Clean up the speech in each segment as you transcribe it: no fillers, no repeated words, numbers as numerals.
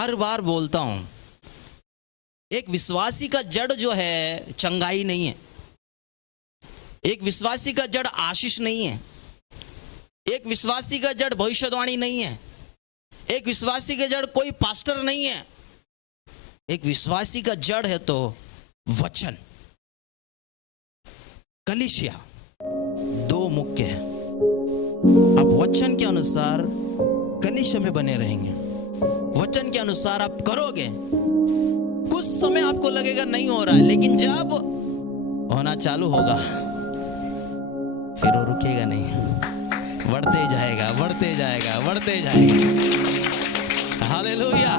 हर बार बोलता हूं, एक विश्वासी का जड़ जो है चंगाई नहीं है, एक विश्वासी का जड़ आशीष नहीं है, एक विश्वासी का जड़ भविष्यवाणी नहीं है, एक विश्वासी का जड़ कोई पास्टर नहीं है। एक विश्वासी का जड़ है तो वचन, कलीसिया, दो मुख्य है। आप वचन के अनुसार कलीसिया में बने रहेंगे, वचन के अनुसार आप करोगे। कुछ समय आपको लगेगा नहीं हो रहा है, लेकिन जब होना चालू होगा फिर वो रुकेगा नहीं, बढ़ते जाएगा, बढ़ते जाएगा, बढ़ते जाएगा। हालेलुया।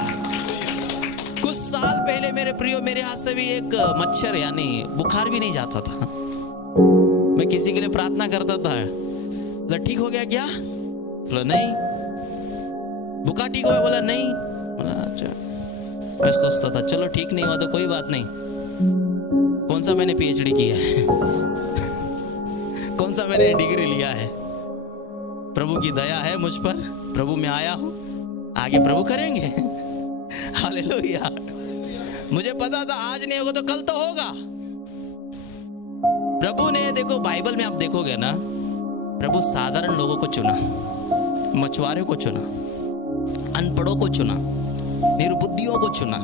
कुछ साल पहले मेरे प्रियो, मेरे हाथ से भी एक मच्छर यानी बुखार भी नहीं जाता था। मैं किसी के लिए प्रार्थना करता था, बोला ठीक हो गया क्या? बोला नहीं। बुखार ठीक हो गया? बोला नहीं। बोला अच्छा। मैं सोचता था चलो ठीक नहीं हुआ तो कोई बात नहीं, कौन सा मैंने पीएचडी किया है कौन सा मैंने डिग्री लिया है? प्रभु की दया है मुझ पर, प्रभु में आया हूं, आगे प्रभु करेंगे। हालेलुया। मुझे पता था आज नहीं होगा तो कल तो होगा। प्रभु ने, देखो बाइबल में आप देखोगे ना, प्रभु साधारण लोगों को चुना, मछुआरों को चुना, अनपढ़ों को चुना, निर्बुद्धियों को चुना,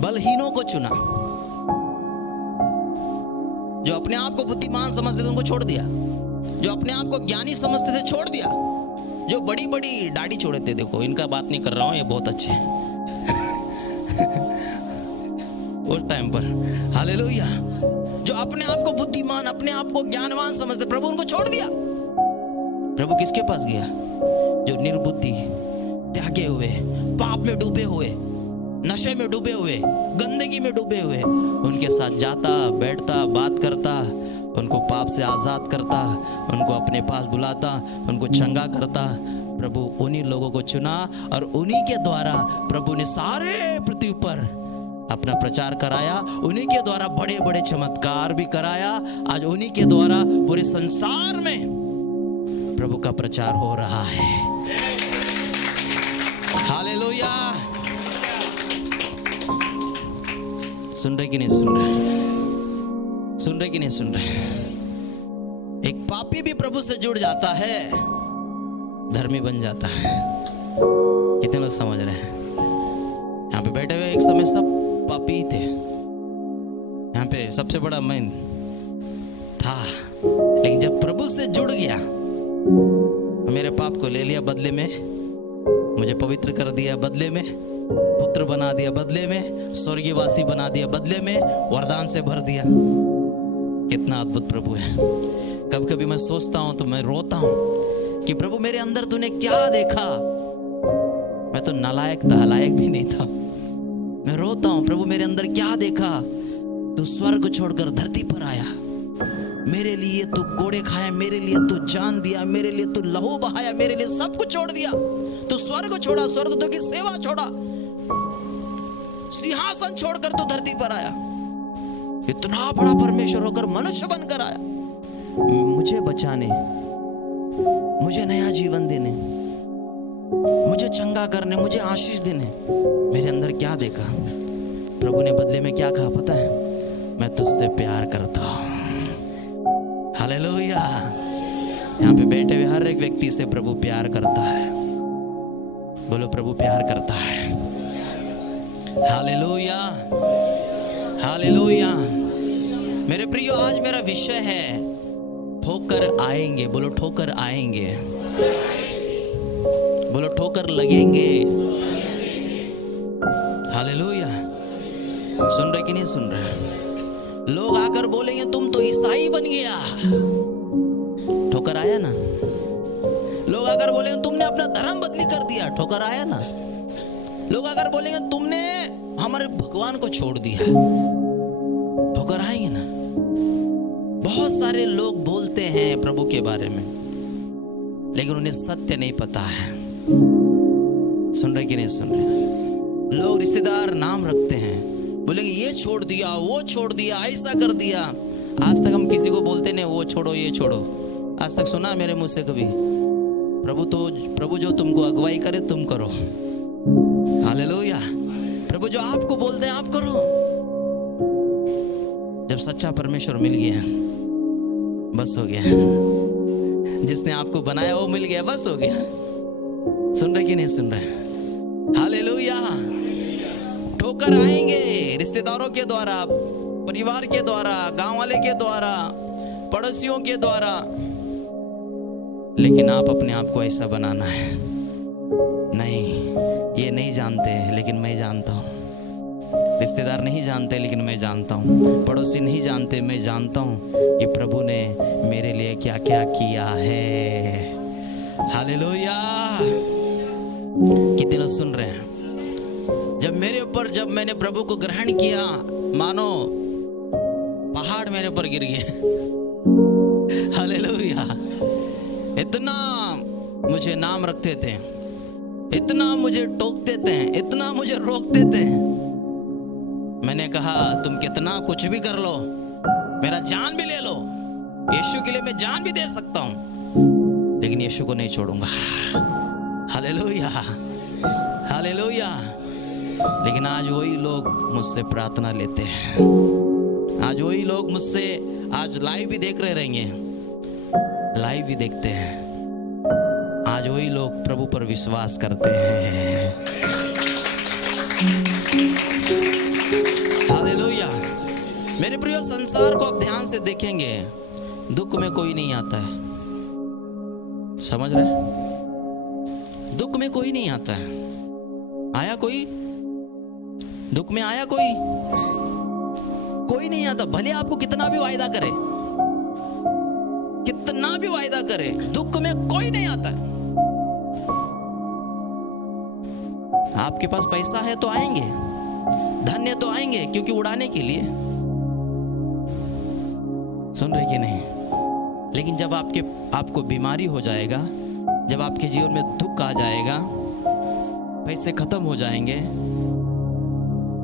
बलहीनों को चुना। जो अपने आप को बुद्धिमान समझते थे उनको छोड़ दिया, जो अपने आप को ज्ञानी समझते थे छोड़ दिया, जो बड़ी बड़ी दाढ़ी छोड़े थे, देखो इनका बात नहीं कर रहा हूं, ये बहुत अच्छे हैं उस टाइम पर। हालेलुया। जो अपने आप को बुद्धिमान, अपने आप को ज्ञानवान समझते, प्रभु उनको छोड़ दिया। प्रभु किसके पास गया? जो निर्बुद्धि, त्यागे हुए, पाप में डूबे हुए, नशे में डूबे हुए, गंदगी में डूबे हुए, उनके साथ जाता, बैठता, बात करता, उनको पाप से आजाद करता, उनको अपने पास बुलाता, उनको चंगा करता। प्रभु उन्हीं लोगों को चुना और उन्हीं के द्वारा प्रभु ने सारे पृथ्वी पर अपना प्रचार कराया, उन्हीं के द्वारा बड़े बड़े चमत्कार भी कराया। आज उन्हीं के द्वारा पूरे संसार में प्रभु का प्रचार हो रहा है। हालेलुया। सुन रहे कि नहीं सुन रहे? सुन रहे कि नहीं सुन रहे? एक पापी भी प्रभु से जुड़ जाता है, धर्मी बन जाता है। कितने लोग समझ रहे हैं? यहाँ पे बैठे हुए एक समय सब पापी थे, यहाँ पे सबसे बड़ा मैं था, लेकिन जब प्रभु से जुड़ गया, मेरे पाप को ले लिया बदले में, मुझे पवित्र कर दिया बदले में, पुत्र बना दिया बदले में, स्वर्गीयवासी बना दिया बदले में, वरदान से भर दिया। कितना अद्भुत प्रभु है। कभी कभी मैं सोचता हूं तो मैं रोता हूं कि प्रभु मेरे अंदर तूने क्या देखा? मैं तो नालायक था, लायक भी नहीं था। मैं रोता हूं, प्रभु मेरे अंदर क्या देखा? तू स्वर्ग छोड़कर धरती पर आया, मेरे लिए तू कोड़े खाया, मेरे लिए तू जान दिया, मेरे लिए तू लहू बहाया, मेरे लिए सब कुछ छोड़ दिया। तू स्वर्ग छोड़ा, स्वर्गदूतों की सेवा छोड़ा, सिंहासन छोड़कर तू धरती पर आया। इतना बड़ा परमेश्वर होकर मनुष्य बनकर आया, मुझे बचाने, मुझे नया जीवन देने, मुझे चंगा करने, मुझे आशीष देने। मेरे अंदर क्या देखा? प्रभु ने बदले में क्या कहा पता है? मैं तुझसे प्यार करता हूं। हालेलुया। यहाँ पे बैठे हुए हर एक व्यक्ति से प्रभु प्यार करता है। बोलो प्रभु प्यार करता है। Hallelujah, hallelujah. मेरे प्रियो, आज मेरा विषय है ठोकर आएंगे। बोलो ठोकर आएंगे, बोलो ठोकर लगेंगे। हालेलुया। सुन रहे कि नहीं सुन रहे? लोग आकर बोलेंगे तुम तो ईसाई बन गया, ठोकर आया ना। लोग आकर बोलेंगे तुमने अपना धर्म बदली कर दिया, ठोकर आया ना। लोग आकर बोलेंगे तुमने हमारे भगवान को छोड़ दिया, ठोकर आएंगे ना। बहुत सारे लोग बोलते हैं प्रभु के बारे में, लेकिन उन्हें सत्य नहीं पता है। सुन रहे कि नहीं सुन रहे? लोग रिश्तेदार नाम रखते हैं, बोलेंगे ये छोड़ दिया, वो छोड़ दिया, ऐसा कर दिया। आज तक हम किसी को बोलते नहीं वो छोड़ो ये छोड़ो। आज तक सुना मेरे मुंह से कभी? प्रभु जो तुमको अगुवाई करे तुम करो। प्रभु जो आपको बोलते हैं आप करो। जब सच्चा परमेश्वर मिल गया बस हो गया, जिसने आपको बनाया वो मिल गया बस हो गया। सुन रहे कि नहीं सुन रहे? हालेलुया। ठोकर आएंगे रिश्तेदारों के द्वारा, परिवार के द्वारा, गांव वाले के द्वारा, पड़ोसियों के द्वारा, लेकिन आप अपने आप को ऐसा बनाना है। नहीं, ये नहीं जानते लेकिन मैं जानता हूँ, रिश्तेदार नहीं जानते लेकिन मैं जानता हूँ, पड़ोसी नहीं जानते, मैं जानता हूँ कि प्रभु ने मेरे लिए क्या क्या किया है। हालेलुया। कितने लोग सुन रहे हैं? जब मेरे ऊपर, जब मैंने प्रभु को ग्रहण किया, मानो पहाड़ मेरे ऊपर गिर गए। हालेलुया। इतना मुझे नाम रखते थे, इतना मुझे टोकते थे, इतना मुझे रोकते थे। मैंने कहा तुम कितना कुछ भी कर लो, मेरा जान भी ले लो, यीशु के लिए मैं जान भी दे सकता हूं, लेकिन यीशु को नहीं छोड़ूंगा। Hallelujah, hallelujah. लेकिन आज वही लोग मुझसे प्रार्थना लेते हैं, आज वही लोग मुझसे, आज लाइव भी देख रहे रहेंगे, लाइव भी देखते हैं, आज वही लोग प्रभु पर विश्वास करते हैं। हालेलुया। मेरे प्रिय, संसार को आप ध्यान से देखेंगे, दुख में कोई नहीं आता है, समझ रहे? दुख में कोई नहीं आता है। आया कोई? दुख में आया कोई? कोई नहीं आता। भले आपको कितना भी वायदा करे, कितना भी वायदा करे, दुख में कोई नहीं आता है। आपके पास पैसा है तो आएंगे, धन्य तो आएंगे, क्योंकि उड़ाने के लिए। सुन रहे कि नहीं? लेकिन जब आपको बीमारी हो जाएगा, जब आपके जीवन में दुख आ जाएगा, पैसे खत्म हो जाएंगे,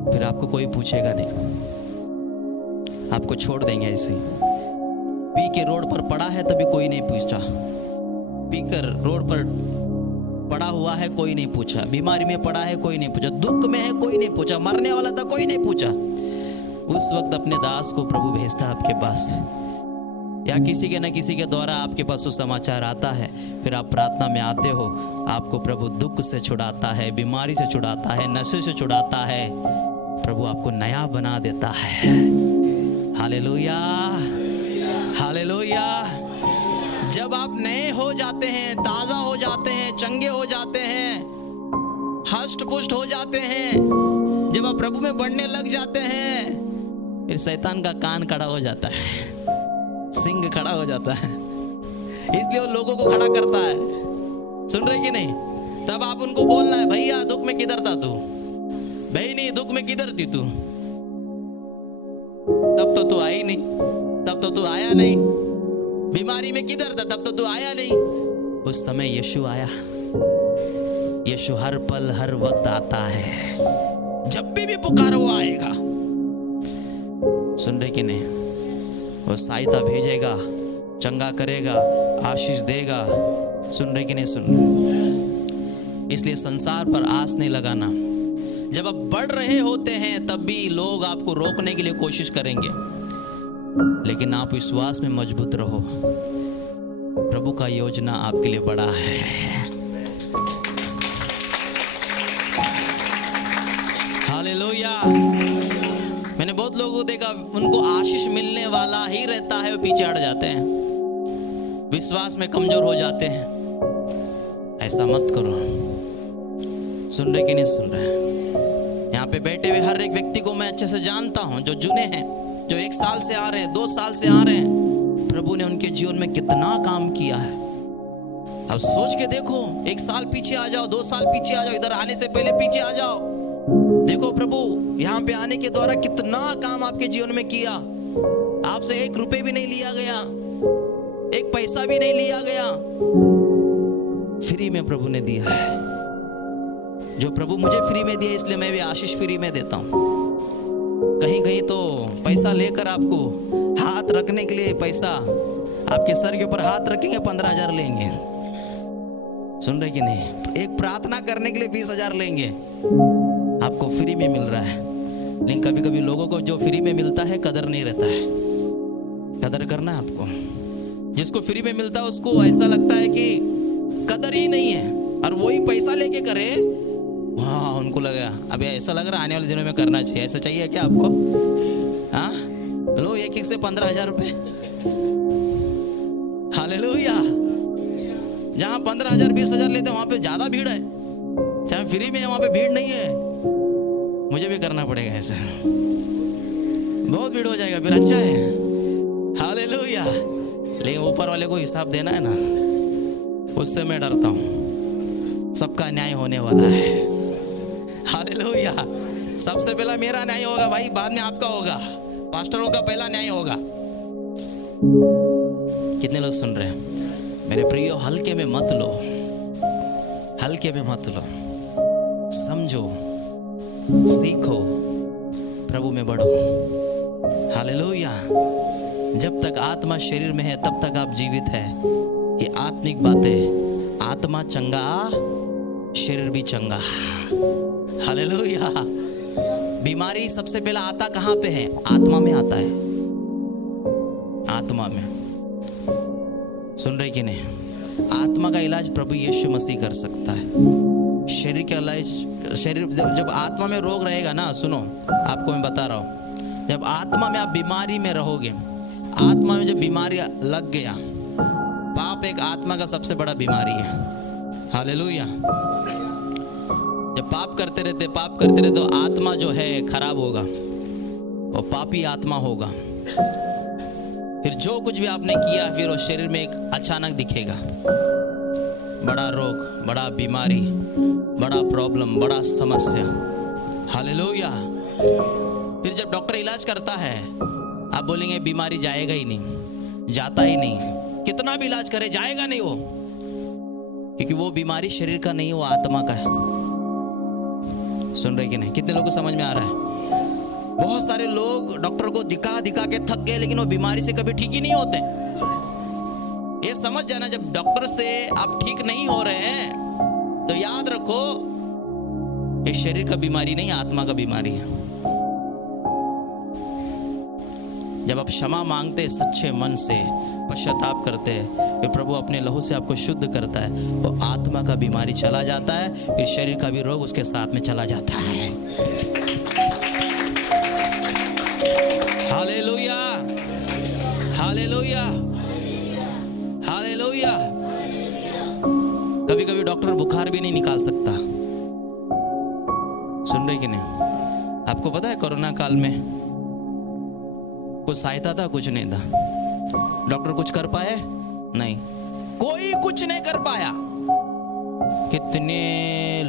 फिर आपको कोई पूछेगा नहीं, आपको छोड़ देंगे ऐसे ही। पी के रोड पर पड़ा है तभी कोई नहीं पूछा, पीकर रोड पर पड़ा हुआ है कोई नहीं पूछा, बीमारी में पड़ा है कोई नहीं पूछा, दुख में है कोई नहीं पूछा, मरने वाला था कोई नहीं पूछा। उस वक्त अपने दास को प्रभु भेजता है आपके पास, या किसी के न किसी के द्वारा आपके पास सुसमाचार आता है, फिर आप प्रार्थना में आते हो, आपको प्रभु दुख से छुड़ाता है, बीमारी से छुड़ाता है, नशे से छुड़ाता है, प्रभु आपको नया बना देता है। Hallelujah, hallelujah. जब आप नए हो जाते हैं, ताजा हो जाते हैं, चंगे हो जाते हैं, हष्ट पुष्ट हो जाते हैं, जब आप प्रभु में बढ़ने लग जाते हैं, फिर शैतान का कान खड़ा हो जाता है, सिंह खड़ा हो जाता है, इसलिए वो लोगों को खड़ा करता है। सुन रहे कि नहीं? तब आप उनको बोलना है, भैया दुख में किधर था तू? बहनी दुख में किधर थी तू? तब तो तू आई नहीं, तब तो तू आया नहीं। बीमारी में किधर था? तब तो तू आया नहीं। उस समय यीशु आया। यीशु हर पल हर वक्त आता है, जब भी पुकारो वो आएगा। सुन रहे कि नहीं? वो सहायता भेजेगा, चंगा करेगा, आशीष देगा। सुन रहे कि नहीं सुन रहे? इसलिए संसार पर आस नहीं लगाना। जब आप बढ़ रहे होते हैं तब भी लोग आपको रोकने के लिए कोशिश करेंगे, लेकिन आप विश्वास में मजबूत रहो, प्रभु का योजना आपके लिए बड़ा है। हालेलुया। मैंने बहुत लोगों को देखा, उनको आशीष मिलने वाला ही रहता है, वो पीछे हट जाते हैं, विश्वास में कमजोर हो जाते हैं। ऐसा मत करो। सुन रहे कि नहीं सुन रहे? यहाँ पे बैठे हुए हर एक व्यक्ति को मैं अच्छे से जानता हूँ, जो जुने हैं, जो 1 साल से आ रहे हैं, 2 साल से आ रहे हैं। प्रभु ने उनके जीवन में कितना काम किया है। अब सोच के देखो, 1 साल पीछे आ जाओ, 2 साल पीछे आ जाओ, इधर आने से पहले पीछे आ जाओ, देखो प्रभु यहाँ पे आने के द्वारा कितना काम आपके जीवन में किया। आपसे 1 रुपए भी नहीं लिया गया, 1 पैसा भी नहीं लिया गया, फ्री में प्रभु ने दिया है। जो प्रभु मुझे फ्री में दिया, इसलिए मैं भी आशीष फ्री में देता हूँ। कहीं कहीं तो पैसा लेकर आपको हाथ रखने के लिए, पैसा आपके सर के ऊपर हाथ रखेंगे 15,000 लेंगे। सुन रहे कि नहीं? एक प्रार्थना करने के लिए 20,000 लेंगे। आपको फ्री फ्री में मिल रहा है, लेकिन कभी कभी लोगों को जो फ्री में मिलता है कदर नहीं रहता है। कदर करना है आपको। जिसको फ्री में मिलता है उसको ऐसा लगता है कि कदर ही नहीं है, और वही पैसा लेके करे, हाँ उनको लगा अभी ऐसा लग रहा है आने वाले दिनों में करना चाहिए। ऐसा चाहिए क्या आपको? हाँ, लो एक एक से 15,000 रुपए। हालेलुया। जहाँ 15,000 20,000 लेते हैं वहां पे ज्यादा भीड़ है, चाहे फ्री में है वहां पे भीड़ नहीं है। मुझे भी करना पड़ेगा ऐसा, बहुत भीड़ हो जाएगा फिर। अच्छा है, हालेलुया। लेकिन ऊपर वाले को हिसाब देना है ना, उससे मैं डरता हूं। सबका न्याय होने वाला है। हालेलुया। सबसे पहला मेरा न्याय होगा भाई, बाद में आपका होगा। पास्टरों का पहला न्याय होगा। कितने लोग सुन रहे हैं? मेरे प्रियो, हल्के में मत लो, हल्के में मत लो। समझो, सीखो, प्रभु में बढ़ो। हालेलुया। जब तक आत्मा शरीर में है तब तक आप जीवित है। ये आत्मिक बातें, आत्मा चंगा शरीर भी चंगा। हालेलुया। बीमारी सबसे पहला आता कहां पे है? आत्मा में आता है, आत्मा में। सुन रहे कि नहीं? आत्मा का इलाज प्रभु यीशु मसीह कर सकता है। शरीर का इलाज, शरीर जब आत्मा में रोग रहेगा ना, सुनो आपको मैं बता रहा हूं, जब आत्मा में आप बीमारी में रहोगे, आत्मा में जब बीमारी लग गया, पाप एक आत्मा का सबसे बड़ा बीमारी है। हालेलुया। जब पाप करते रहते तो आत्मा जो है खराब होगा, वो पापी आत्मा होगा। फिर जो कुछ भी आपने किया फिर वो शरीर में एक अचानक दिखेगा। बड़ा रोग, बड़ा बीमारी, बड़ा प्रॉब्लम, बड़ा समस्या। हालेलुया। फिर जब डॉक्टर इलाज करता है, आप बोलेंगे बीमारी जाएगा ही नहीं, जाता ही नहीं, कितना भी इलाज करे जाएगा नहीं वो, क्योंकि वो बीमारी शरीर का नहीं, वो आत्मा का है। सुन रहे कि नहीं? कितने लोगों को समझ में आ रहा है? बहुत सारे लोग डॉक्टर को दिखा दिखा के थक गए, लेकिन वो बीमारी से कभी ठीक ही नहीं होते। ये समझ जाना, जब डॉक्टर से आप ठीक नहीं हो रहे हैं तो याद रखो ये शरीर का बीमारी नहीं, आत्मा का बीमारी है। जब आप क्षमा मांगते सच्चे मन से, पश्चाताप करते हैं, फिर प्रभु अपने लहू से आपको शुद्ध करता है, वो आत्मा का बीमारी चला जाता है, फिर शरीर का भी रोग उसके साथ में चला जाता है। Hallelujah, hallelujah, hallelujah. कभी कभी डॉक्टर बुखार भी नहीं निकाल सकता। सुन रहे कि नहीं? आपको पता है कोरोना काल में कुछ सहायता था, कुछ नहीं था। डॉक्टर कुछ कर पाए? नहीं, कोई कुछ नहीं कर पाया। कितने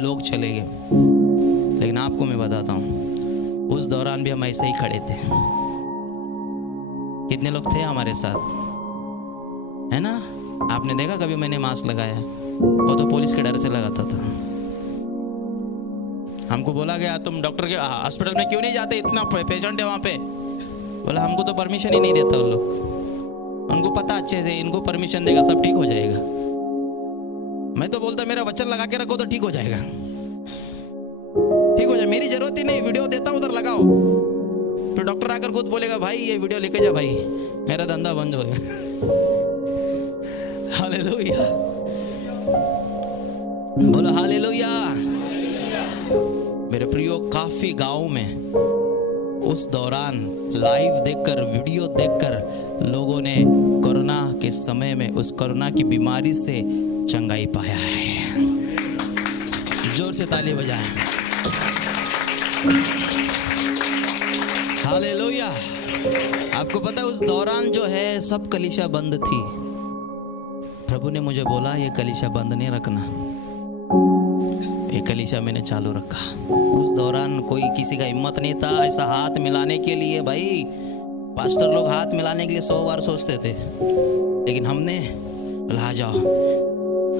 लोग चले गए। लेकिन आपको मैं बताता हूं, उस दौरान भी हम ऐसे ही खड़े थे। कितने लोग थे हमारे साथ, है ना? आपने देखा कभी मैंने मास्क लगाया? वो तो पुलिस के डर से लगाता था। हमको बोला गया तुम डॉक्टर के हॉस्पिटल में क्यों नहीं जाते, इतना पेशेंट है वहां पे। बोला हमको तो परमिशन ही नहीं देता वो लोग। उनको पता अच्छे से, इनको परमिशन देगा सब ठीक हो जाएगा। मैं तो बोलता मेरा वचन लगा के रखो तो ठीक हो जाएगा, ठीक हो जाए, मेरी जरूरत ही नहीं, वीडियो देता हूं उधर लगाओ। फिर डॉक्टर आकर खुद बोलेगा भाई ये वीडियो लेके जा भाई, मेरा धंधा बंद हो गया। हालेलुया, बोलो हालेलुया। मेरे प्रियो, काफी गांव में उस दौरान लाइव देखकर, वीडियो देखकर लोगों ने कोरोना के समय में उस कोरोना की बीमारी से चंगाई पाया है। जोर से ताली बजाएं। हालेलुया। आपको पता है उस दौरान जो है सब कलीसिया बंद थी। प्रभु ने मुझे बोला ये कलीसिया बंद नहीं रखना, ये कलीसिया मैंने चालू रखा। उस दौरान कोई किसी का हिम्मत नहीं था ऐसा हाथ मिलाने के लिए। भाई पास्टर लोग हाथ मिलाने के लिए 100 बार सोचते थे, लेकिन हमने ला जाओ,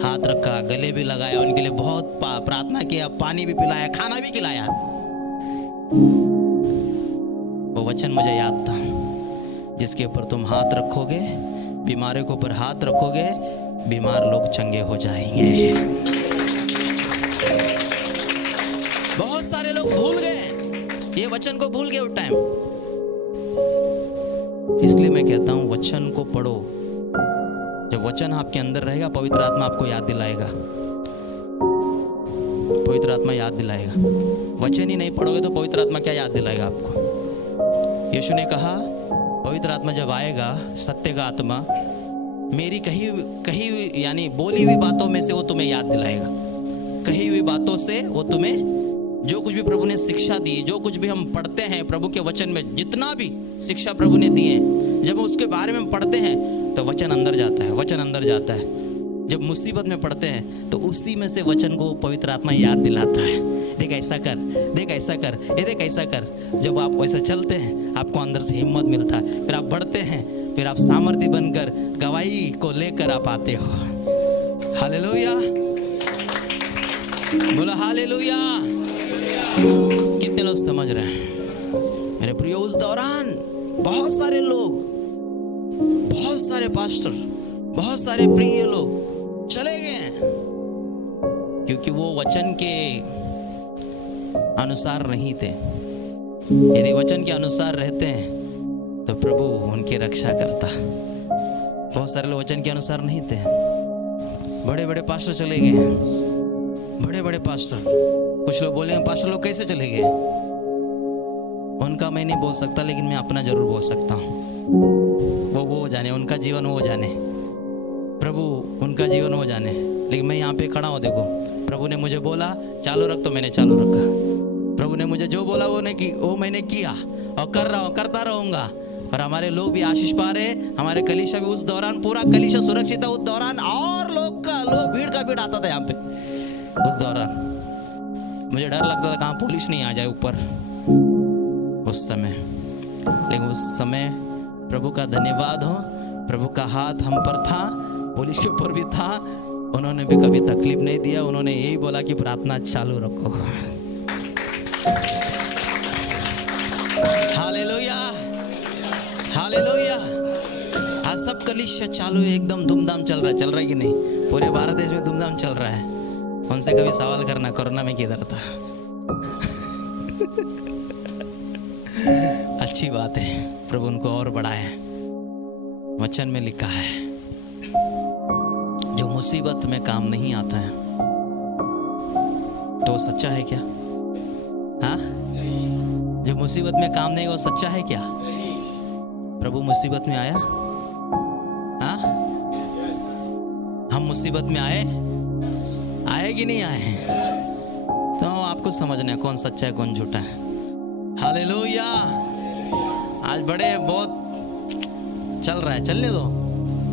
हाथ रखा, गले भी लगाया, उनके लिए बहुत प्रार्थना किया, पानी भी पिलाया, खाना भी खिलाया। वो वचन मुझे याद था, जिसके ऊपर तुम हाथ रखोगे, बीमारियों के ऊपर हाथ रखोगे, बीमार लोग चंगे हो जाएंगे। बहुत सारे सारे लोग भूल गए, ये वचन को भूल गए उस टाइम। इसलिए मैं कहता हूं वचन को पढ़ो। जब वचन आपके अंदर रहेगा, पवित्र आत्मा आपको याद दिलाएगा, पवित्र आत्मा याद दिलाएगा। वचन ही नहीं पढ़ोगे तो पवित्र आत्मा क्या याद दिलाएगा आपको? यीशु ने कहा पवित्र आत्मा जब आएगा, सत्य का आत्मा, मेरी कही हुई यानी बोली हुई बातों में से वो तुम्हें याद दिलाएगा। कही हुई बातों से वो तुम्हें, जो कुछ भी प्रभु ने शिक्षा दी, जो कुछ भी हम पढ़ते हैं प्रभु के वचन में, जितना भी शिक्षा प्रभु ने दी है, जब उसके बारे में पढ़ते हैं तो वचन अंदर जाता है, वचन अंदर जाता है। जब मुसीबत में पढ़ते हैं तो उसी में से वचन को पवित्र आत्मा याद दिलाता है, देख ऐसा कर, देख ऐसा कर, ये देख ऐसा कर। जब आप वैसा चलते हैं आपको अंदर से हिम्मत मिलता है, फिर आप बढ़ते हैं, फिर आप सामर्थ्य बनकर गवाही को लेकर आप आते हो। हालेलुया, बोला हालेलुया। कितने लोग समझ रहे हैं मेरे प्रियो? उस दौरान बहुत सारे लोग, बहुत सारे पास्टर, बहुत सारे प्रिय लोग चले गए, क्योंकि वो वचन के अनुसार नहीं थे। यदि वचन के अनुसार रहते हैं तो प्रभु उनकी रक्षा करता। बहुत सारे लोग वचन के अनुसार नहीं थे। बड़े बड़े पास्टर चले गए, बड़े बड़े पास्टर। कुछ लोग बोलेंगे पास्टर लोग कैसे चले गए? उनका मैं नहीं बोल सकता, लेकिन मैं अपना जरूर बोल सकता हूँ। वो जाने, उनका जीवन वो जाने, प्रभु उनका जीवन वो जाने। लेकिन मैं यहाँ पे खड़ा हूँ, देखो प्रभु ने मुझे बोला चालू रख तो मैंने चालू रखा। प्रभु ने मुझे जो बोला वो मैंने किया और कर रहा हूँ, करता रहूँगा। और हमारे लोग भी आशीष पा रहे, हमारे कलीसिया भी उस दौरान पूरा कलीसिया सुरक्षित था। उस दौरान और लोग भीड़ का भीड़ आता था यहाँ पे। उस दौरान मुझे डर लगता था कहाँ पुलिस नहीं आ जाए ऊपर उस समय। लेकिन उस समय प्रभु का धन्यवाद हो, प्रभु का हाथ हम पर था, पुलिस के ऊपर भी था। उन्होंने भी कभी तकलीफ नहीं दिया। उन्होंने यही बोला कि प्रार्थना चालू रखो। Hallelujah, hallelujah. आज सब कलीसिया चालू है, एकदम धूमधाम चल रहा है कि नहीं? पूरे भारत देश में धूमधाम चल रहा है। उनसे कभी सवाल करना कोरोना में किधर था? अच्छी बात है, प्रभु उनको और बढ़ाए। वचन में लिखा है जो मुसीबत में काम नहीं आता है तो सच्चा है क्या? हाँ, जो मुसीबत में काम नहीं वो सच्चा है क्या? प्रभु मुसीबत में आया? हाँ, हम मुसीबत में आए कि नहीं आए? तो आपको समझना है कौन सच्चा है कौन झूठा है। हालेलुया। आज बड़े बहुत चल रहा है, चलने दो,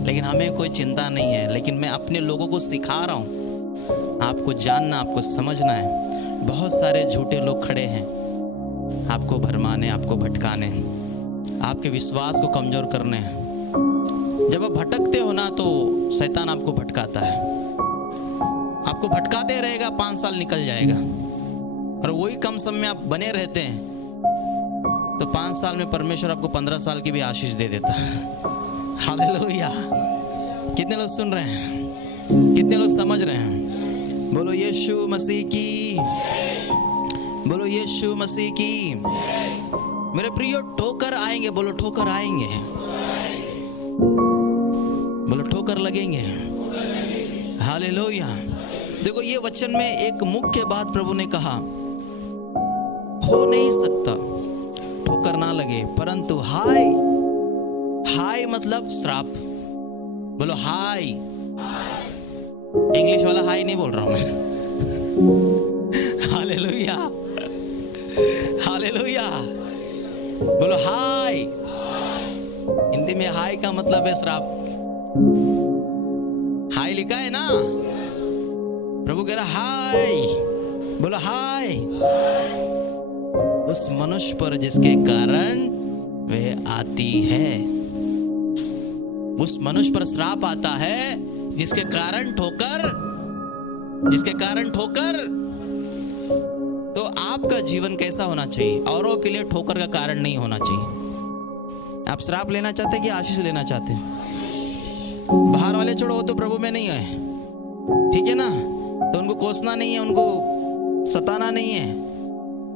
लेकिन हमें कोई चिंता नहीं है। लेकिन मैं अपने लोगों को सिखा रहा हूँ, आपको जानना, आपको समझना है। बहुत सारे झूठे लोग खड़े हैं आपको भरमाने, आपको भटकाने, आपके विश्वास को कमजोर करने। जब आप भटकते हो ना तो शैतान आपको भटकाता है, आपको भटकाते रहेगा। 5 साल निकल जाएगा और वही कम समय में आप बने रहते हैं तो 5 साल में परमेश्वर आपको 15 साल की भी आशीष दे देता है। हालेलुया। कितने लोग सुन रहे हैं? कितने लोग समझ रहे हैं? बोलो यीशु मसीह की, बोलो यीशु मसीह की। मेरे प्रियो ठोकर आएंगे, बोलो ठोकर आएंगे, बोलो ठोकर लगेंगे। हालेलुया। देखो ये वचन में एक मुख्य बात प्रभु ने कहा, हो नहीं सकता ठोकर ना लगे, परंतु हाय, हाय मतलब श्राप। बोलो हाय। इंग्लिश वाला हाय नहीं बोल रहा हूं मैं। Hallelujah, hallelujah. बोलो हाय। हिंदी में हाय का मतलब है श्राप। हाय लिखा है ना, प्रभु कह रहा हाय, बोलो हाय उस मनुष्य पर जिसके कारण वह आती है। उस मनुष्य पर श्राप आता है जिसके कारण ठोकर, जिसके कारण ठोकर। तो आपका जीवन कैसा होना चाहिए? औरों के लिए ठोकर का कारण नहीं होना चाहिए। आप श्राप लेना चाहते कि आशीष लेना चाहते हैं? बाहर वाले छोड़ो, वो तो प्रभु में नहीं है, ठीक है ना? तो उनको कोसना नहीं है, उनको सताना नहीं है,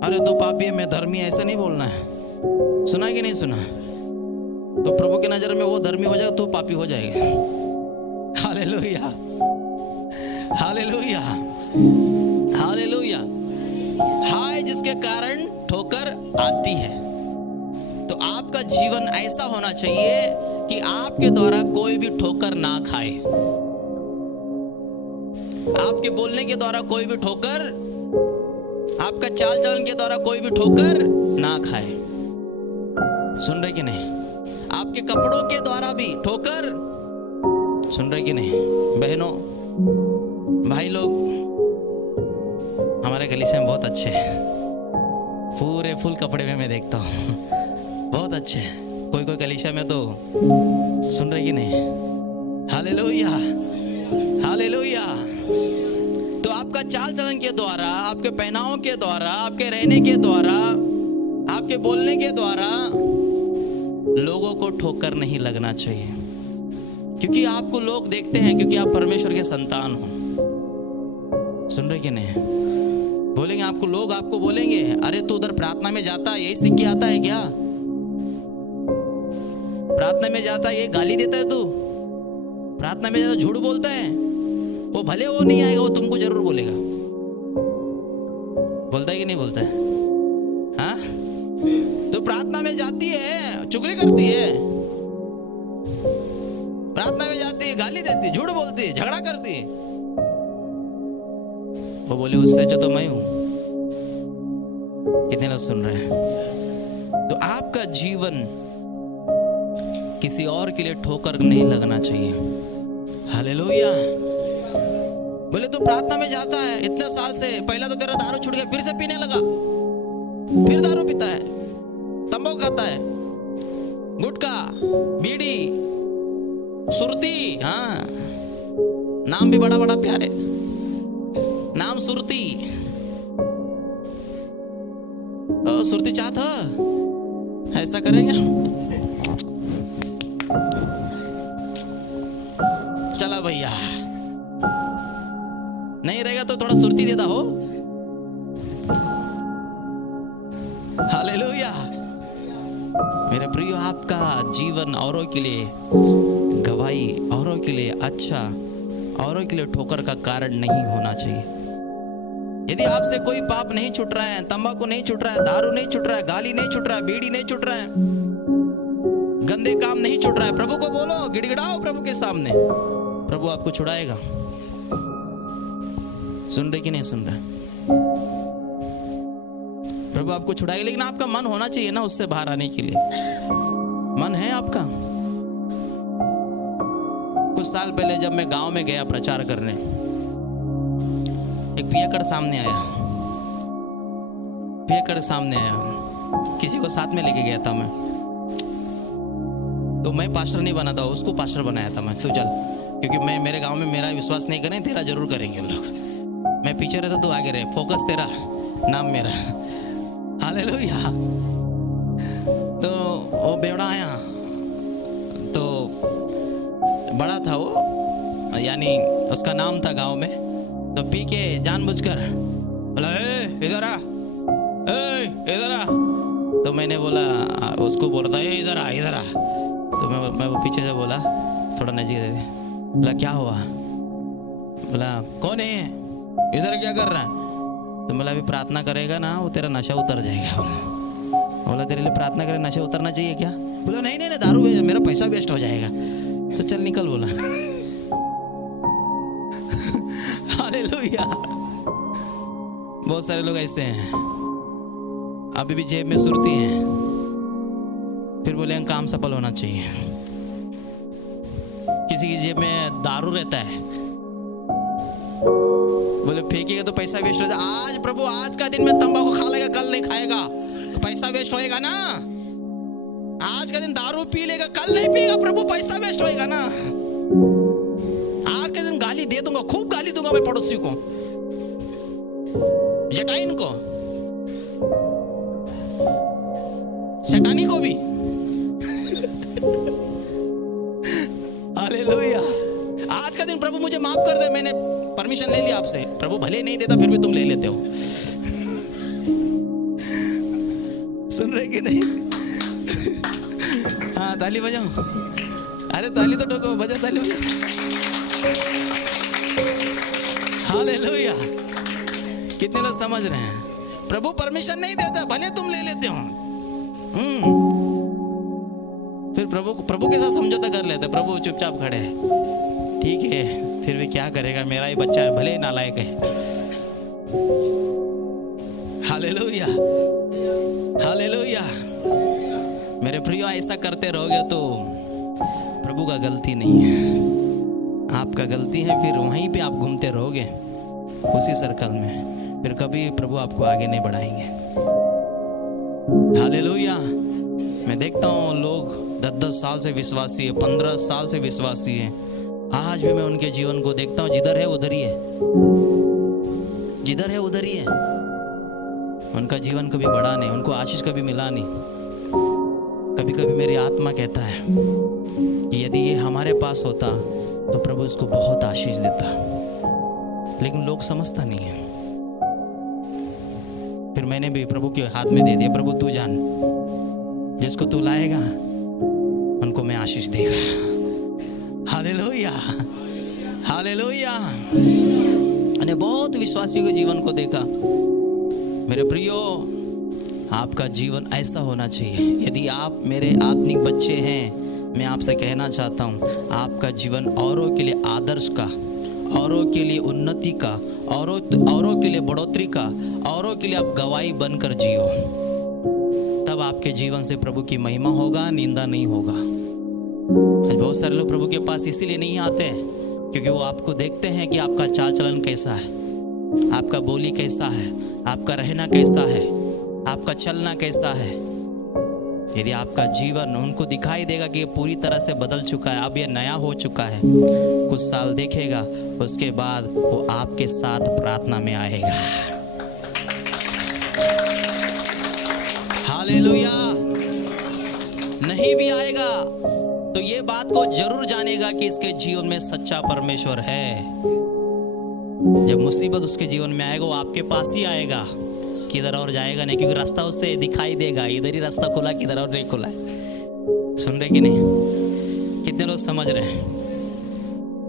अरे तू पापी है मैं धर्मी, ऐसा नहीं बोलना है। सुना कि नहीं सुना? तो प्रभु की नजर में वो धर्मी हो जाएगा, तू पापी हो जाएगा। Hallelujah, hallelujah, hallelujah. हाय जिसके कारण ठोकर आती है। तो आपका जीवन ऐसा होना चाहिए कि आपके द्वारा कोई भी ठोकर ना खाए, आपके बोलने के द्वारा कोई भी ठोकर, आपका चाल चलन के द्वारा कोई भी ठोकर ना खाए। सुन रहे कि नहीं? आपके कपड़ों के द्वारा भी ठोकर, सुन रहे कि नहीं? बहनों भाई लोग, हमारे कलीसिया में बहुत अच्छे हैं, पूरे फुल कपड़े में मैं देखता हूँ, बहुत अच्छे। कोई कोई कलीसिया में तो, सुन रहे कि नहीं? Hallelujah, hallelujah. तो आपका चाल चलन के द्वारा, आपके पहनावों के द्वारा, आपके रहने के द्वारा, आपके बोलने के द्वारा लोगों को ठोकर नहीं लगना चाहिए, क्योंकि आपको लोग देखते हैं, क्योंकि आप परमेश्वर के संतान हो। सुन रहे कि नहीं? बोलेंगे आपको लोग, आपको बोलेंगे अरे तू उधर प्रार्थना में जाता है, यही सीख के आता है क्या? प्रार्थना में जाता है ये गाली देता है तू, प्रार्थना में जाता झूठ बोलता है। वो भले वो नहीं आएगा, वो तुमको जरूर बोलेगा। बोलता है कि नहीं बोलता है? हाँ, तो प्रार्थना में जाती है, चुगली करती है, प्रार्थना में जाती है, गाली देती है, झूठ बोलती है, झगड़ा करती है। वो बोले उससे अच्छा तो मैं हूं। कितने लोग सुन रहे हैं? तो आपका जीवन किसी और के लिए ठोकर नहीं लगना चाहिए। हालेलुया। बोले तो प्रार्थना में जाता है इतने साल से, पहला तो तेरा दारू छूट गया, फिर से पीने लगा, फिर दारू पीता है, तंबाकू खाता है, गुटखा, बीड़ी, सुरती। हाँ, नाम भी बड़ा बड़ा प्यारे नाम, सुरती। सुरती चाहत है, ऐसा करेंगे? चला भैया, नहीं रहेगा तो थोड़ा सुरती देता हो। हालेलुया। मेरे प्रियो, आपका जीवन औरों के लिए गवाही, औरों के लिए अच्छा, औरों के लिए ठोकर का कारण नहीं होना चाहिए। यदि आपसे कोई पाप नहीं छूट रहा है, तंबाकू नहीं छूट रहा है, दारू नहीं छूट रहा है, गाली नहीं छूट रहा है, बीड़ी नहीं छूट रहा है, गंदे काम नहीं छूट रहा है, प्रभु को बोलो, गिड़गिड़ाओ प्रभु के सामने, प्रभु आपको छुड़ाएगा। सुन रहे कि नहीं सुन रहे? प्रभु आपको छुड़ाएगा, लेकिन आपका मन होना चाहिए ना उससे बाहर आने के लिए। मन है आपका? कुछ साल पहले जब मैं गांव में गया प्रचार करने, एक पियक्कड़ सामने आया, पियक्कड़ सामने आया, किसी को साथ में लेके गया था मैं। तो मैं पास्टर नहीं बना था, उसको पास्टर बनाया था मैं। तो चल, क्योंकि मैं, मेरे गांव में मेरा विश्वास नहीं करें, तेरा जरूर करेंगे लोग। मैं पीछे रहता तो आगे रहे, फोकस तेरा, नाम मेरा। हालेलुया। तो वो बेवड़ा आया, तो बड़ा था वो, यानी उसका नाम था गांव में। तो पी के जानबूझकर बोला इधर आ, इधर आ। तो मैंने बोला, उसको बोला था इधर आ, इधर आ। तो मैं वो पीछे से बोला, थोड़ा नजदीक दे दे। बोला क्या हुआ? बोला कौन है, इधर क्या कर रहा है? तो बोला अभी प्रार्थना करेगा ना, वो तेरा नशा उतर जाएगा। बोला तेरे लिए प्रार्थना करे, नशा उतरना चाहिए क्या? बोला नहीं नहीं, दारू मेरा पैसा वेस्ट हो जाएगा। तो चल निकल, बोला। हालेलुया। बहुत सारे लोग ऐसे हैं, अभी भी जेब में सुरती हैं, फिर बोले हम काम सफल होना चाहिए। किसी की जेब में दारू रहता है, बोले फेंकेगा तो पैसा वेस्ट हो जाएगा। आज प्रभु, आज का दिन में तंबाकू खा लेगा, कल नहीं खाएगा तो पैसा वेस्ट होएगा ना। आज का दिन दारू पी लेगा, कल नहीं पिएगा, प्रभु पैसा वेस्ट होएगा ना। आज के दिन गाली दे दूंगा, खूब गाली दूंगा मैं पड़ोसी को, जटाइन को, शैतानी को भी। हालेलुया। आज का दिन प्रभु मुझे माफ कर दे, मैंने परमिशन ले लिया आपसे। प्रभु भले नहीं देता, फिर भी तुम ले लेते हो। सुन रहे कि नहीं? हाँ ताली बजाओ, अरे ताली तो ठोको, बजाओ ताली बजाओ। हालेलुया। कितने लोग समझ रहे हैं? प्रभु परमिशन नहीं देता, भले तुम ले लेते हो। फिर प्रभु के साथ समझौता कर लेते। प्रभु चुपचाप खड़े हैं, ठीक है फिर भी क्या करेगा, मेरा ही बच्चा है, भले ही नालायक है। Hallelujah, hallelujah. मेरे प्रियो, ऐसा करते रहोगे तो प्रभु का गलती नहीं है, आपका गलती है। फिर वहीं पे आप घूमते रहोगे उसी सर्कल में, फिर कभी प्रभु आपको आगे नहीं बढ़ाएंगे। हालेलुया। मैं देखता हूँ लोग 10-10 साल से विश्वासी है, 15 साल से विश्वासी है। आज भी मैं उनके जीवन को देखता हूँ, जिधर है उधर ही है, जिधर है उधर ही है। उनका जीवन कभी बढ़ा नहीं, उनको आशीष कभी मिला नहीं। कभी कभी मेरी आत्मा कहता है कि यदि ये हमारे पास होता तो प्रभु इसको बहुत आशीष देता, लेकिन लोग समझता नहीं है। फिर मैंने भी प्रभु के हाथ में दे दिया, प्रभु तू जान, जिसको तू लाएगा उनको मैं आशीष देगा। Hallelujah, hallelujah. मैंने बहुत विश्वासियों के जीवन को देखा। मेरे प्रियो, आपका जीवन ऐसा होना चाहिए। यदि आप मेरे आत्मिक बच्चे हैं, मैं आपसे कहना चाहता हूँ, आपका जीवन औरों के लिए आदर्श का, औरों के लिए उन्नति का, औरों के लिए बढ़ोतरी का, औरों के लिए आप गवाही बनकर जियो। तब आपके जीवन से प्रभु की महिमा होगा, निंदा नहीं होगा। आज बहुत सारे लोग प्रभु के पास इसीलिए नहीं आते हैं क्योंकि वो आपको देखते हैं कि आपका चाल चलन कैसा है, आपका बोली कैसा है, आपका रहना कैसा है, आपका चलना कैसा है। यदि आपका जीवन उनको दिखाई देगा कि ये पूरी तरह से बदल चुका है, अब ये नया हो चुका है, कुछ साल देखेगा, उसके बाद वो आपके साथ प्रार्थना में आएगा। हालेलुया। नहीं भी आएगा तो ये बात को जरूर जानेगा कि इसके जीवन में सच्चा परमेश्वर है। जब मुसीबत उसके जीवन में आएगा, वो आपके पास ही आएगा, किधर और जाएगा नहीं, क्योंकि रास्ता उससे दिखाई देगा, इधर ही रास्ता खुला, किधर और नहीं खुला है। सुन रहे कि नहीं? कितने लोग समझ रहे हैं?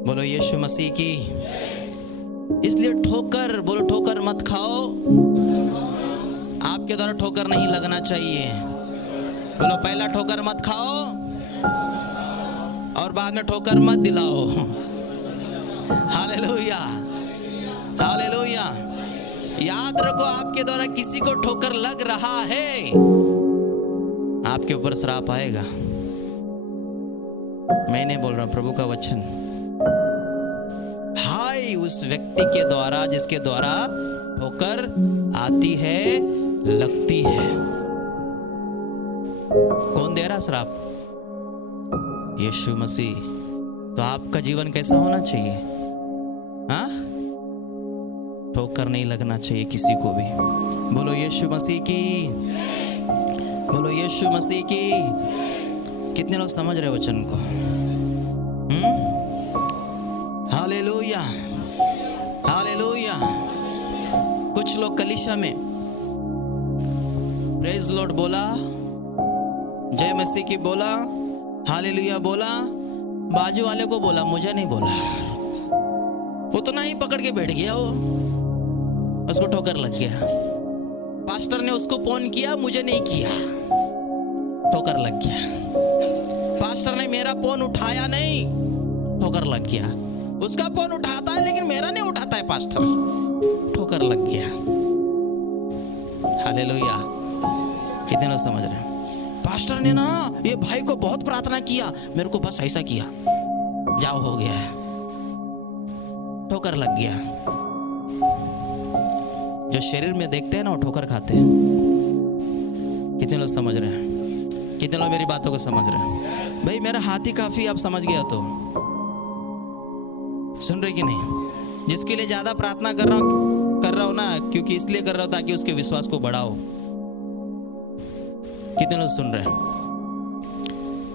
बोलो यीशु मसीह की। इसलिए ठोकर, बोलो ठोकर मत खाओ। आपके द्वारा ठोकर नहीं लगना चाहिए। बोलो पहला ठोकर मत खाओ और बाद में ठोकर मत दिलाओ। Hallelujah, hallelujah. याद रखो, आपके द्वारा किसी को ठोकर लग रहा है, आपके ऊपर श्राप आएगा। मैं नहीं बोल रहा, प्रभु का वचन। हाय उस व्यक्ति के द्वारा जिसके द्वारा ठोकर आती है, लगती है। कौन दे रहा श्राप? यीशु मसीह। तो आपका जीवन कैसा होना चाहिए? हाँ, ठोकर नहीं लगना चाहिए किसी को भी। बोलो यीशु मसीह की, बोलो यीशु मसीह की। कितने लोग समझ रहे वचन को? Hallelujah, hallelujah. कुछ लोग कलीसिया में प्रेज लॉर्ड बोला, जय मसीह की बोला, हालेलुया बोला, बाजू वाले को बोला, मुझे नहीं बोला। वो तो ना ही पकड़ के बैठ गया, वो उसको ठोकर लग गया। पास्टर ने उसको फोन किया, मुझे नहीं किया, ठोकर लग गया। पास्टर ने मेरा फोन उठाया नहीं, ठोकर लग गया। उसका फोन उठाता है लेकिन मेरा नहीं उठाता है पास्टर, ठोकर लग गया। हालेलुया। कितने लोग समझ रहे हैं? पास्टर ने ना ये भाई को बहुत प्रार्थना किया, मेरे को बस ऐसा किया, जाओ हो गया है, ठोकर लग गया। जो शरीर में देखते हैं ना, वो ठोकर खाते हैं। कितने लोग समझ रहे हैं? कितने लोग मेरी बातों को समझ रहे हैं? भाई मेरा हाथ ही काफी, आप समझ गया तो। सुन रहे कि नहीं? जिसके लिए ज्यादा प्रार्थना कर रहा हूं ना, क्योंकि इसलिए कर रहा हूं ताकि उसके विश्वास को बढ़ाओ। कितने लोग सुन रहे हैं?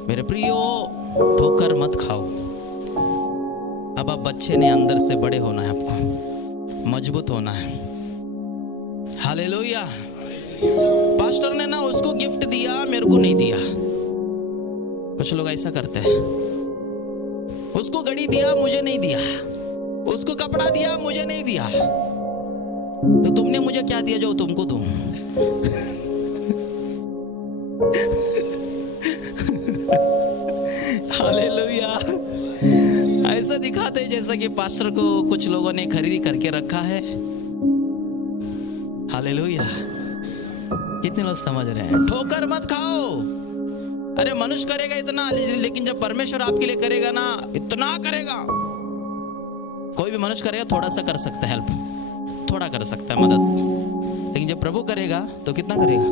मेरे प्रियो, ठोकर मत खाओ। अब आप बच्चे ने, अंदर से बड़े होना है, आपको मजबूत होना है। हालेलुया। पास्टर ने ना उसको गिफ्ट मेरे को नहीं दिया। कुछ लोग ऐसा करते हैं, उसको घड़ी दिया मुझे नहीं दिया, उसको कपड़ा दिया मुझे नहीं दिया, तो तुमने मुझे क्या दिया जो तुमको दूं? हालेलुया। ऐसा दिखाते हैं जैसा कि पास्टर को कुछ लोगों ने खरीदी करके रखा है। हालेलुया। कितने लोग समझ रहे हैं? ठोकर मत खाओ। अरे मनुष्य करेगा इतना, लेकिन जब परमेश्वर आपके लिए करेगा ना, इतना करेगा। कोई भी मनुष्य करेगा थोड़ा सा कर सकता है हेल्प, थोड़ा कर सकता है मदद, लेकिन जब प्रभु करेगा तो कितना करेगा?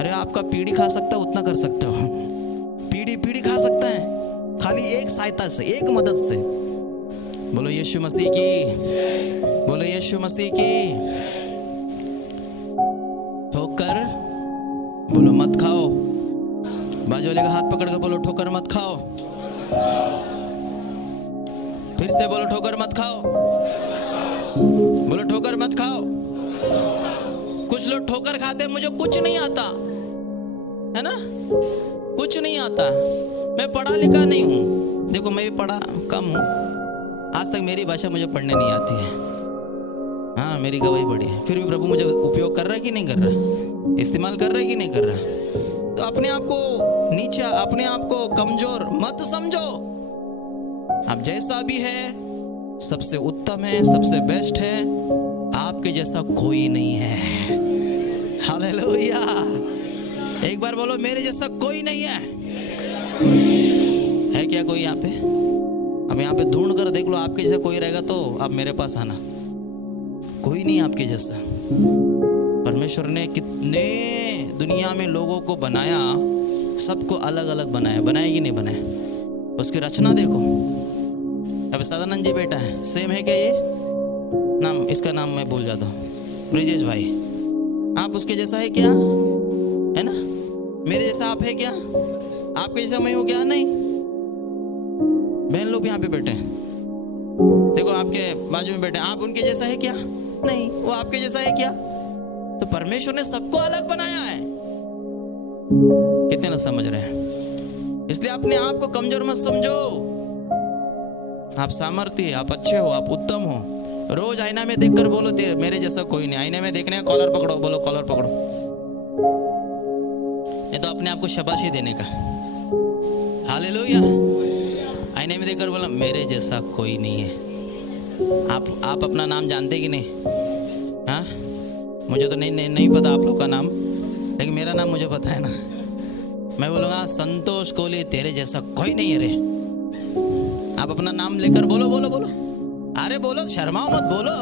अरे आपका पीढ़ी खा सकता है उतना कर सकते हो, पीढ़ी खा सकता है खाली एक सहायता से, एक मदद से। बोलो यीशु मसीह की, बोलो यीशु मसीह की। ठोकर बोलो मत खाओ। बाजू वाले का हाथ पकड़ कर बोलो ठोकर मत खाओ। फिर से बोलो ठोकर मत खाओ। बोलो ठोकर मत खाओ। कुछ लोग ठोकर खाते हैं, मुझे कुछ नहीं आता है ना, कुछ नहीं आता, मैं पढ़ा लिखा नहीं हूं। देखो मैं भी पढ़ा कम हूं, आज तक मेरी भाषा मुझे पढ़ने नहीं आती है। हाँ मेरी गवाही बड़ी है, फिर भी प्रभु मुझे उपयोग कर रहा है कि नहीं कर रहा, इस्तेमाल कर रहा है कि नहीं कर रहा। तो अपने आप को नीचा, अपने आप को कमजोर मत समझो। आप जैसा भी है सबसे उत्तम है, सबसे बेस्ट है, आपके जैसा कोई नहीं है। हालेलुया। एक बार बोलो मेरे जैसा कोई नहीं है क्या कोई यहाँ पे? अब यहाँ पे ढूंढ कर देख लो, आपके जैसा कोई रहेगा तो आप मेरे पास आना। कोई नहीं आपके जैसा। परमेश्वर ने कितने दुनिया में लोगों को बनाया, सबको अलग अलग बनाया, बनाया कि नहीं बनाया? उसकी रचना देखो। अब सदानंद जी बेटा है, सेम है क्या ये नाम? इसका नाम मैं भूल जाता हूँ, ब्रिजेश भाई। आप उसके जैसा है क्या? है ना? मेरे जैसा आप है क्या? आपके जैसा मैं हूँ क्या? नहीं। बहन लोग यहाँ पे बैठे हैं, देखो आपके बाजू में बैठे, आप उनके जैसा है क्या? नहीं। वो आपके जैसा है क्या? तो परमेश्वर ने सबको अलग बनाया है। कितने लोग समझ रहे हैं? इसलिए अपने आप को कमजोर मत समझो। आप सामर्थ्य, आप अच्छे हो, आप उत्तम हो। रोज आईना में देखकर बोलो मेरे जैसा कोई नहीं। आईने में देखने का कॉलर पकड़ो, बोलो कॉलर पकड़ो। ये तो अपने आप को शाबाशी देने का। हालेलुया। आईने में देखकर बोलो मेरे जैसा कोई नहीं है। आप अपना नाम जानते कि नहीं? हाँ मुझे तो नहीं पता आप लोग का नाम, लेकिन मेरा नाम मुझे पता है ना। मैं बोलूँगा संतोष कोहली, तेरे जैसा कोई नहीं है रे। आप अपना नाम लेकर बोलो बोलो बोलो। अरे बोलो, शर्माओ मत, बोलो।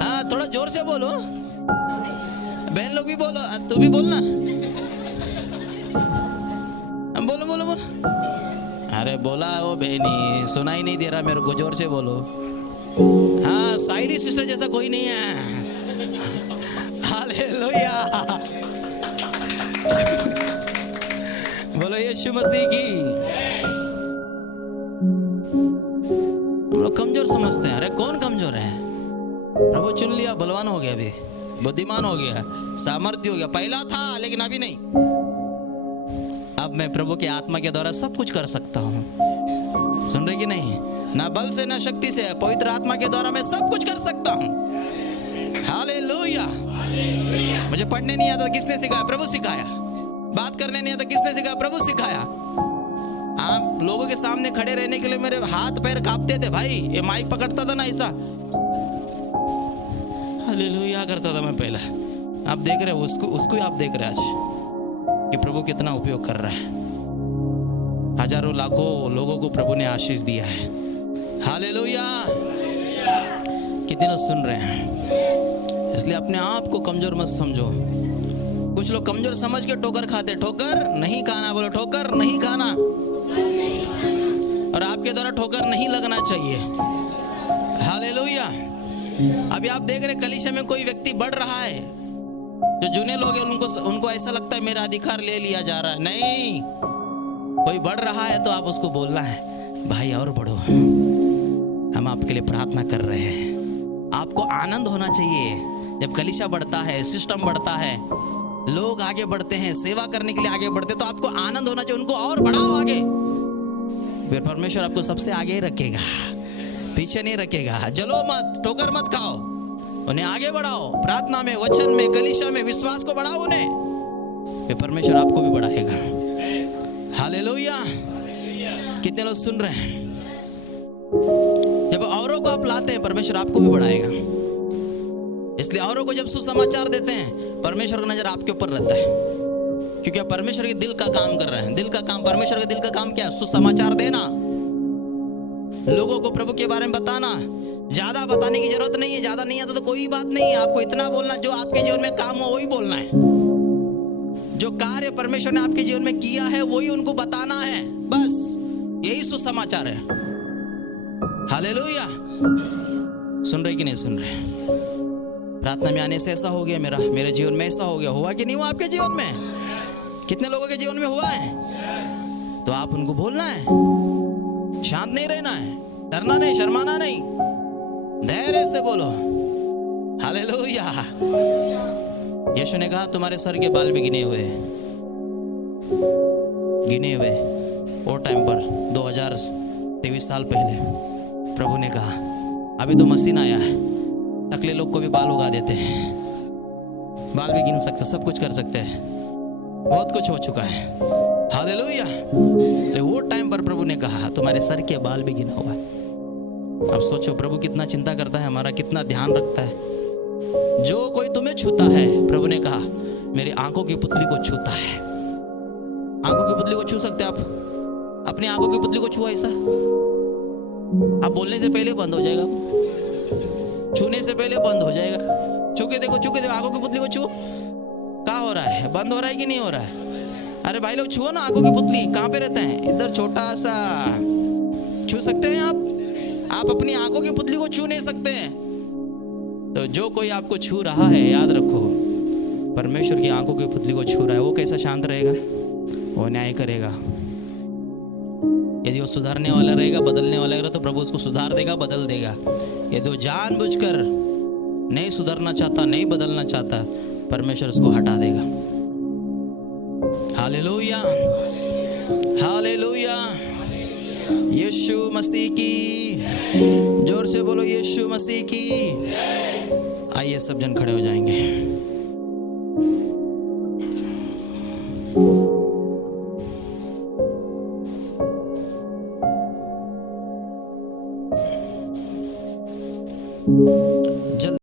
हाँ थोड़ा जोर से बोलो। बहन लोग भी बोलो, तू भी बोलना। बोलो बोलो बोलो। अरे बोला वो बहनी, सुनाई नहीं दे रहा मेरे को, जोर से बोलो। हाँ साइली सिस्टर जैसा कोई नहीं है। हालेलुया। बोलो यीशु मसीह की। हम लोग कमजोर समझते हैं। अरे कौन कमजोर है? प्रभु चुन लिया, बलवान हो गया, अभी बुद्धिमान हो गया, सामर्थ्य हो गया। पहला था लेकिन अभी नहीं। अब मैं प्रभु की आत्मा के द्वारा सब कुछ कर सकता हूँ। सुन रहे कि नहीं? ना बल से ना शक्ति से, पवित्र आत्मा के द्वारा मैं सब कुछ कर सकता हूँ। हालेलुया। मुझे पढ़ने नहीं आता, किसने सिखाया? प्रभु सिखाया। बात करने नहीं आता, किसने सिखाया? प्रभु सिखाया। आप लोगों के सामने खड़े रहने के लिए मेरे हाथ पैर कांपते थे भाई। ये माइक पकड़ता था ना ऐसा, हालेलुया करता था मैं पहले। आप देख रहे हो उसको आप देख रहे हैं आज कि प्रभु कितना उपयोग कर रहा है। हजारों लाखों लोगों को प्रभु ने आशीष दिया है। हालेलुया। कितने लोग सुन रहे हैं? इसलिए अपने आप को कमजोर मत समझो। कुछ लोग कमजोर समझ के ठोकर खाते। ठोकर नहीं खाना, बोलो ठोकर नहीं खाना। और आपके द्वारा ठोकर नहीं लगना चाहिए। हालेलुया। अभी आप देख रहे कलीसिया में कोई व्यक्ति बढ़ रहा है, जो जूने लोग हैं उनको ऐसा लगता है मेरा अधिकार ले लिया जा रहा है। नहीं, कोई बढ़ रहा है तो आप उसको बोलना है भाई और बढ़ो, हम आपके लिए प्रार्थना कर रहे हैं। आपको आनंद होना चाहिए जब कलीसिया बढ़ता है, सिस्टम बढ़ता है। लोग आगे बढ़ते हैं, सेवा करने के लिए आगे बढ़ते हैं, तो आपको आनंद होना चाहिए, उनको और बढ़ाओ आगे। फिर परमेश्वर आपको सबसे आगे ही रखेगा, पीछे नहीं रखेगा। जलो मत, ठोकर मत खाओ, उन्हें आगे बढ़ाओ, प्रार्थना में, वचन में, कलीसिया में विश्वास को बढ़ाओ उन्हें, फिर परमेश्वर आपको भी बढ़ाएगा। हालेलुया। कितने लोग सुन रहे हैं? जब औरों को आप लाते हैं, परमेश्वर आपको भी बढ़ाएगा। इसलिए औरों को जब सुसमाचार देते हैं, परमेश्वर का नजर आपके ऊपर रहता है, क्योंकि आप परमेश्वर के दिल का काम कर रहे हैं। दिल का काम, परमेश्वर के दिल का काम क्या है? सुसमाचार देना, लोगों को प्रभु के बारे में बताना। ज्यादा बताने की जरूरत नहीं है, ज्यादा नहीं आता तो कोई बात नहीं है, आपको इतना बोलना जो आपके जीवन में काम हो वही बोलना है। जो कार्य परमेश्वर ने आपके जीवन में किया है वही उनको बताना है, बस यही सुसमाचार है। हालेलुया। सुन रहे कि नहीं सुन रहे? प्रार्थना में आने से ऐसा हो गया, मेरे जीवन में ऐसा हो गया। हुआ कि नहीं हुआ आपके जीवन में? कितने लोगों के जीवन में हुआ है? तो आप उनको बोलना है, शांत नहीं रहना है, डरना नहीं, शर्माना नहीं, धैर्य से बोलो। हालेलुया। यीशु ने कहा तुम्हारे सर के बाल भी गिने हुए, वो टाइम पर 2023 साल पहले प्रभु ने कहा, अभी तो मशीन आया है, टकले लोग को भी बाल उगा देते हैं, बाल भी गिन सकते, सब कुछ कर सकते हैं, बहुत कुछ हो चुका है। हालेलुया। वो टाइम पर प्रभु ने कहा तुम्हारे सर के बाल भी गिना हुआ है। अब सोचो प्रभु कितना चिंता करता है हमारा, कितना ध्यान रखता है। जो कोई तुम्हें छूता है, प्रभु ने कहा मेरी आंखों की पुतली को छूता है। आंखों की पुतली को छू सकते आप? अपनी आंखों की पुतली को छुआ ऐसा, आप बोलने से पहले बंद हो जाएगा, छूने से पहले बंद हो जाएगा। छू के देखो, आंखों की पुतली को छू, क्या हो रहा है? बंद हो रहा है कि नहीं हो रहा है? अरे भाई लोग छुओ ना आंखों की पुतली, कहाँ पे रहते हैं? इधर छोटा सा छू सकते हैं आप अपनी आंखों की पुतली को छू नहीं सकते हैं। तो जो कोई आपको छू रहा है, याद रखो परमेश्वर की आंखों की पुतली को छू रहा है, वो कैसा शांत रहेगा? वो न्याय करेगा। यदि वो सुधारने वाला रहेगा, बदलने वाला रहेगा, तो प्रभु उसको सुधार देगा, बदल देगा। यदि वो जानबूझकर नहीं सुधरना चाहता, नहीं बदलना चाहता, परमेश्वर उसको हटा देगा। Hallelujah, hallelujah. यीशु मसीह की, जोर से बोलो यीशु मसीह की। आइए सब जन खड़े हो जाएंगे।